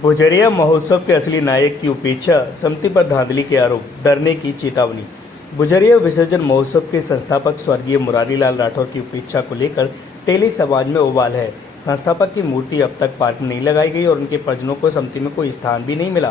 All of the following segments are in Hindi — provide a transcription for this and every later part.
भुजरिया महोत्सव के असली नायक की उपेक्षा, समिति पर धांधली के आरोप, डरने की चेतावनी। भुजरिया विसर्जन महोत्सव के संस्थापक स्वर्गीय मुरारी लाल राठौर की उपेक्षा को लेकर टेली समाज में उबाल है। संस्थापक की मूर्ति अब तक पार्क में नहीं लगाई गई और उनके परिजनों को समिति में कोई स्थान भी नहीं मिला।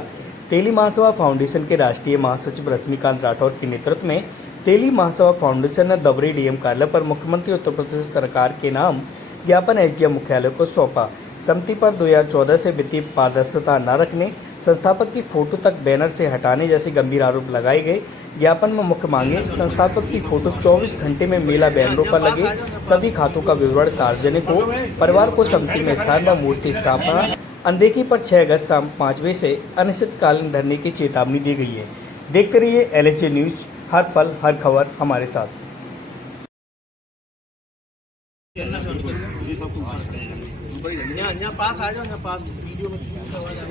तेली महासभा फाउंडेशन के राष्ट्रीय महासचिव रश्मिकांत राठौर के नेतृत्व में तेली महासभा फाउंडेशन ने दबरी डीएम कार्यालय पर मुख्यमंत्री उत्तर प्रदेश सरकार के नाम ज्ञापन एसडीएम मुख्यालय को सौंपा। समिति पर 2014 से वित्तीय पारदर्शिता न रखने, संस्थापक की फोटो तक बैनर से हटाने जैसे गंभीर आरोप लगाए गए। ज्ञापन में मुख्य मांगे, संस्थापक की फोटो 24 घंटे में मेला बैनरों पर लगे, सभी खातों का विवरण सार्वजनिक हो, परिवार को समिति में स्थान व मूर्ति स्थापना, अनदेखी पर 6 अगस्त शाम 5 बजे से अनिश्चितकालीन धरने की चेतावनी दी गई है। देखते रहिए LHJ न्यूज, हर पल हर खबर हमारे साथ। यहाँ पास आ जाओ, यहाँ पास वीडियो में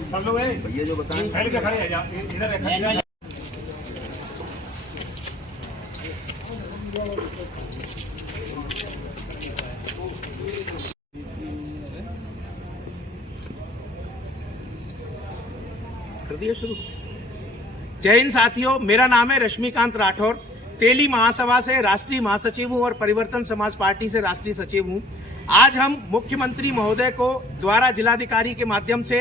सब लोग हैं, ये जो बताएं खड़े हैं, इधर कर दिया शुरू। जय हिंद साथियों, मेरा नाम है रश्मिकांत राठौर। तेली महासभा से राष्ट्रीय महासचिव हूँ और परिवर्तन समाज पार्टी से राष्ट्रीय सचिव हूँ। आज हम मुख्यमंत्री महोदय को द्वारा जिलाधिकारी के माध्यम से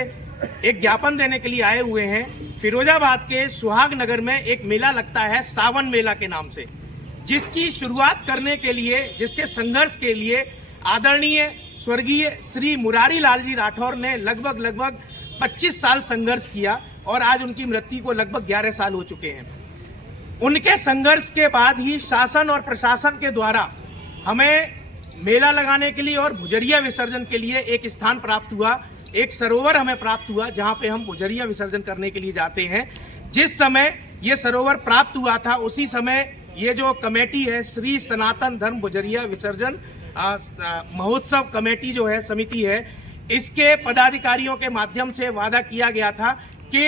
एक ज्ञापन देने के लिए आए हुए हैं। फिरोजाबाद के सुहाग नगर में एक मेला लगता है सावन मेला के नाम से, जिसकी शुरुआत करने के लिए, जिसके संघर्ष के लिए आदरणीय स्वर्गीय श्री मुरारी लाल जी राठौर ने लगभग 25 साल संघर्ष किया और आज उनकी मृत्यु को लगभग 11 साल हो चुके हैं। उनके संघर्ष के बाद ही शासन और प्रशासन के द्वारा हमें मेला लगाने के लिए और भुजरिया विसर्जन के लिए एक स्थान प्राप्त हुआ, एक सरोवर हमें प्राप्त हुआ जहां पे हम भुजरिया विसर्जन करने के लिए जाते हैं। जिस समय ये सरोवर प्राप्त हुआ था उसी समय ये जो कमेटी है, श्री सनातन धर्म भुजरिया विसर्जन महोत्सव कमेटी जो है, समिति है, इसके पदाधिकारियों के माध्यम से वादा किया गया था कि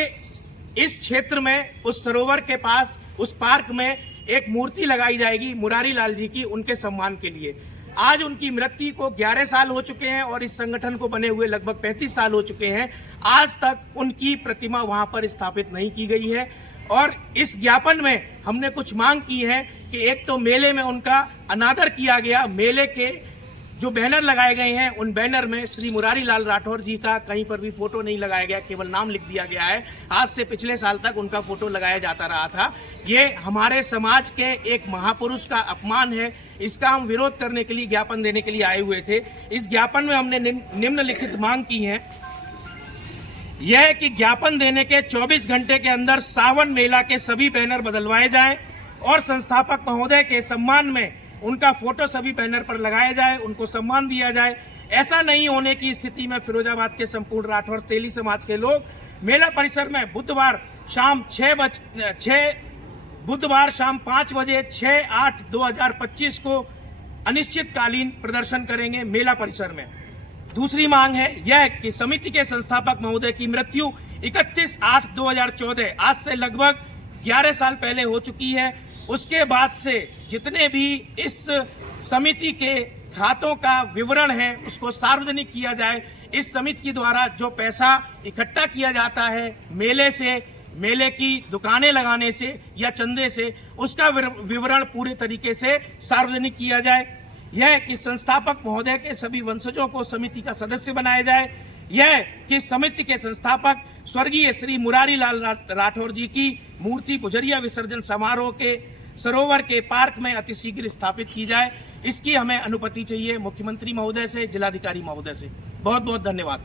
इस क्षेत्र में, उस सरोवर के पास, उस पार्क में एक मूर्ति लगाई जाएगी मुरारी लाल जी की, उनके सम्मान के लिए। आज उनकी मृत्यु को 11 साल हो चुके हैं और इस संगठन को बने हुए लगभग 35 साल हो चुके हैं। आज तक उनकी प्रतिमा वहां पर स्थापित नहीं की गई है और इस ज्ञापन में हमने कुछ मांग की है कि एक तो मेले में उनका अनादर किया गया, मेले के जो बैनर लगाए गए हैं उन बैनर में श्री मुरारी लाल राठौर जी का कहीं पर भी फोटो नहीं लगाया गया, केवल नाम लिख दिया गया है। आज से पिछले साल तक उनका फोटो लगाया जाता रहा था। ये हमारे समाज के एक महापुरुष का अपमान है। इसका हम विरोध करने के लिए ज्ञापन देने के लिए आए हुए थे। इस ज्ञापन में हमने निम्नलिखित मांग की है। यह है कि ज्ञापन देने के 24 घंटे के अंदर सावन मेला के सभी बैनर बदलवाए जाए और संस्थापक महोदय के सम्मान में उनका फोटो सभी बैनर पर लगाया जाए, उनको सम्मान दिया जाए। ऐसा नहीं होने की स्थिति में फिरोजाबाद के संपूर्ण राठौर तेली समाज के लोग मेला परिसर में बुधवार शाम 5 बजे 6/8/2025 को अनिश्चितकालीन प्रदर्शन करेंगे मेला परिसर में। दूसरी मांग है यह कि समिति के संस्थापक महोदय की मृत्यु 31/8/2014, आज से लगभग 11 साल पहले हो चुकी है। उसके बाद से जितने भी इस समिति के खातों का विवरण है उसको सार्वजनिक किया जाए। इस समिति के द्वारा जो पैसा इकट्ठा किया जाता है मेले से, मेले की दुकानें लगाने से या चंदे से, उसका विवरण पूरे तरीके से सार्वजनिक किया जाए। यह कि संस्थापक महोदय के सभी वंशजों को समिति का सदस्य बनाया जाए। यह कि समिति के संस्थापक स्वर्गीय श्री मुरारी लाल राठौर जी की मूर्ति भुजरिया विसर्जन समारोह के सरोवर के पार्क में अतिशीघ्र स्थापित की जाए। इसकी हमें अनुमति चाहिए मुख्यमंत्री महोदय से, जिलाधिकारी महोदय से। बहुत बहुत धन्यवाद।